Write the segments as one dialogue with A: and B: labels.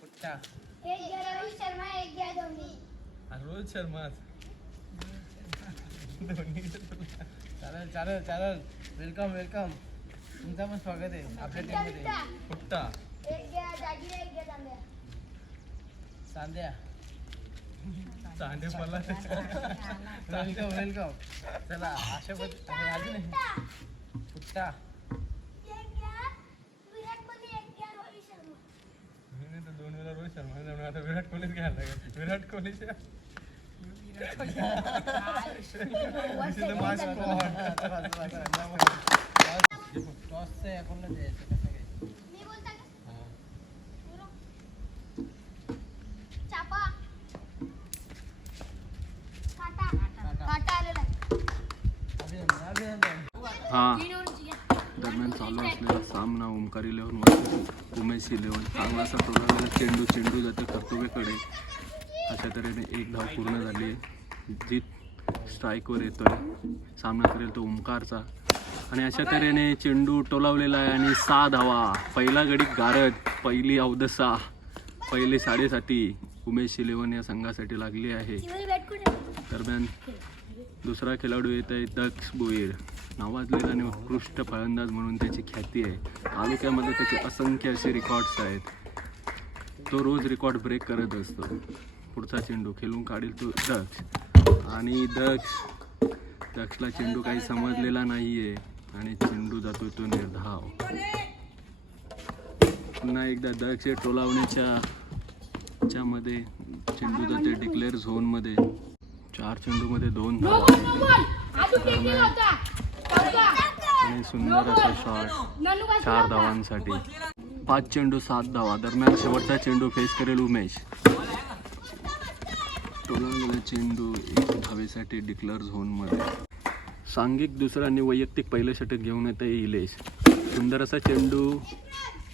A: कुठचा
B: एक रोहित शर्मा एक घ्या धोनी
A: रोहित शर्मा चालेल चालेल चालेल. वेलकम वेलकम तुमचं पण स्वागत आहे आपल्या टीममध्ये
B: तांब्या
A: चांद्या चांदे मला वेलकम वेलकम चला अशा पद्ध आणि अजून तर दोन वेळा रोहित शर्मा आता विराट कोहलीच घ्यायला लागेल. विराट कोहलीच्या
C: हा दरम्यान चालू असलेला सामना ओमकारी लेवन उमेश इलेव्हन चांगला असा प्रोग्राम चेंडू चेंडू जाते कर्तव्यकडे. अशा तऱ्हेने एक धाव पूर्ण झाली आहे. जीत स्ट्राईकवर येतोय. सामना करेल तो ओंकारचा. आणि अशा तऱ्हेने चेंडू टोलावलेला आहे आणि सहा धावा. पहिला गडी गारद पहिली अवदसा पहिली साडेसाती. उमेश इलेवन या संघासाठी लागली आहे. दरम्यान दुसरा खेळाडू येत आहे दक्ष बोईर. नावाजलेला आणि उत्कृष्ट फलंदाज म्हणून त्याची ख्याती आहे. तालुक्यामध्ये त्याचे असंख्य असे रेकॉर्ड्स आहेत. तो रोज रेकॉर्ड ब्रेक करत असतो. पुढचा चेंडू खेळून काढील तो दक्ष. आणि दक्ष दक्षला चेंडू काही समजलेला नाही आहे आणि चेंडू जातो तो निर्धाव. पुन्हा एकदा दक्ष टोलावण्याच्या च्यामध्ये चेंडू जाते डिक्लेअर झोनमध्ये चार चेंडूमध्ये दोन धावा. आणि सुंदर असा शॉट चार धावांसाठी. पाच चेंडू सात धावा. दरम्यान शेवटचा चेंडू फेस करेल उमेश. टोलावलेला चेंडू एक धावेसाठी डिक्लेअर झोनमध्ये सांघिक दुसरा आणि वैयक्तिक पहिलं षटक घेऊन येतं इलेश. सुंदर असा चेंडू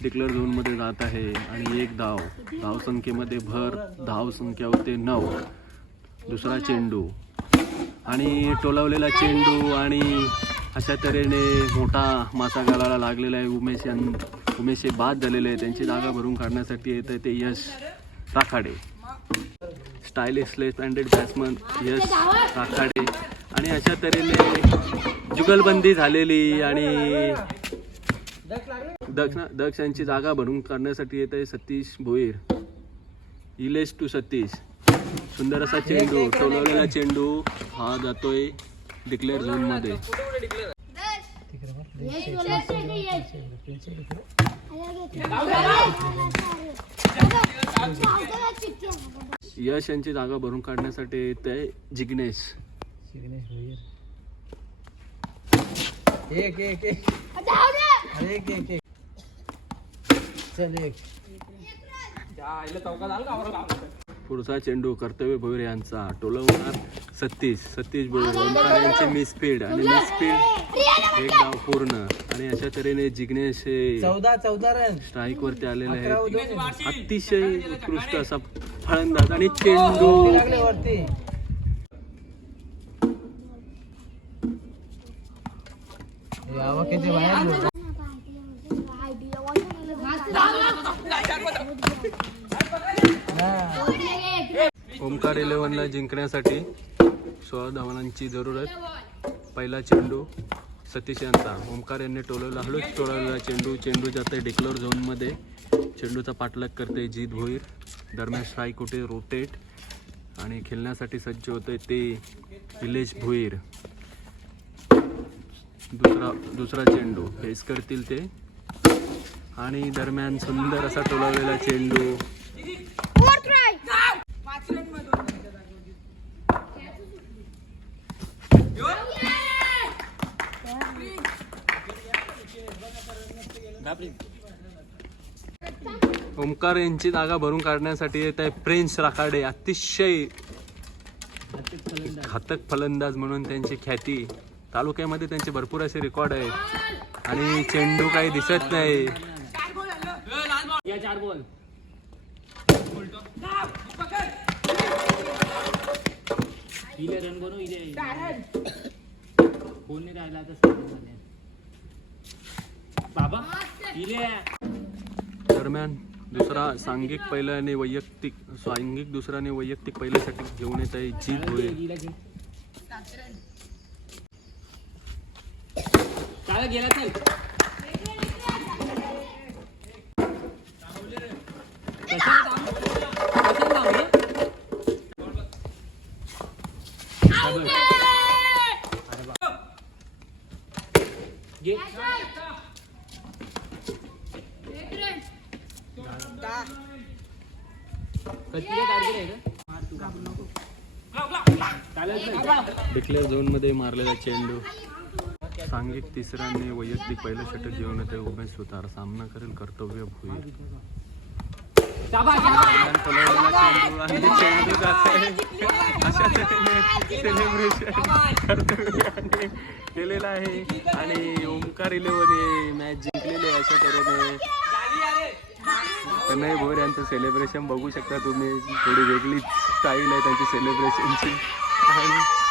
C: डिक्लेअर झोनमध्ये जात आहे आणि एक धाव. धावसंख्येमध्ये भर धावसंख्या होते नऊ. दुसरा चेंडू. आणि टोलावलेला चेंडू आणि अशा तऱ्हेने मोठा मासा गालाला लागलेला आहे. उमेश यां उमेश हे बाद झालेले आहे. त्यांची जागा भरून काढण्यासाठी येत आहे ते Yash. Rakhade stylish left handed batsman Yash Rakhade आणि अशा तऱ्हेने जुगलबंदी झालेली आणि दक्ष दक्ष यांची जागा भरून करण्यासाठी येत आहे सतीश भोईर. इलेश टू सतीश. सुंदर असा चेंडू टोलवलेला चेंडू. हा जातोय डिक्लेअर झोनमध्ये. यश यांची जागा भरून काढण्यासाठी येत आहे जिग्नेश.
A: एक एक एक. एक एक एक. चल एक.
C: पुढचा चेंडू कर्तव्य भोईर यांचा. टोलवणार सतीश. सतीश भोईर ओंकार यांची मिसफील्ड आणि मिसफील्ड एक डाव पूर्ण. आणि अशा तऱ्हेने जिग्नेश हे
A: चौदा चौदा रन
C: स्ट्राईक वरती आलेले आहेत. अतिशय उत्कृष्ट असा फलंदाज आणि चेंडू.
A: बाहेर.
C: ओमकार इलेव्हनला जिंकण्यासाठी सोळा धावांची जरूरत पहिला चेंडू सतीश यांचा. ओमकार यांनी टोलवला. हळूच टोलवलेला चेंडू. चेंडू जाते डिक्लोर झोनमध्ये. चेंडूचा पाठलाग करते जीत भोईर. दरम्यान स्ट्राईक होते रोटेट. आणि खेळण्यासाठी सज्ज होते ते विलेज भोईर. दुसरा दुसरा चेंडू. फेस करतील ते. आणि दरम्यान सुंदर असा टोळवलेला चेंडू. ओमकार यांची जागा भरून काढण्यासाठी येत आहे प्रिन्स राखाडे अतिशय घातक फलंदाज म्हणून त्यांची ख्याती. तालुक्यामध्ये त्यांचे भरपूर असे रेकॉर्ड आहेत. आणि चेंडू काही दिसत नाही.
D: या चार बॉल इले रन बनव इले कोण नाही राहिला आता. बाबा इले.
C: दरम्यान दुसरा सांघिक पहिला आणि वैयक्तिक सांघिक दुसरा आणि वैयक्तिक पहिल्यासाठी घेऊन येत आहे जीत होईल.
D: चालेल गेला चल घे.
C: डिक्लेअर झोनमध्ये मारलेला चेंडू. सांघिक तिसरा आणि वैयक्तिक पहिलं षटक घेऊन येत उमेश सुतार. सामना करेल कर्तव्य तऱ्हेने सेलिब्रेशन केलेलं आहे. आणि स्टार इलेव्हन मॅच जिंकलेली आहे अशा तऱ्हेने. कन्हई भोर यांचं सेलिब्रेशन बघू शकता तुम्ही. थोडी वेगळी स्टाईल आहे त्यांची सेलिब्रेशनची आणि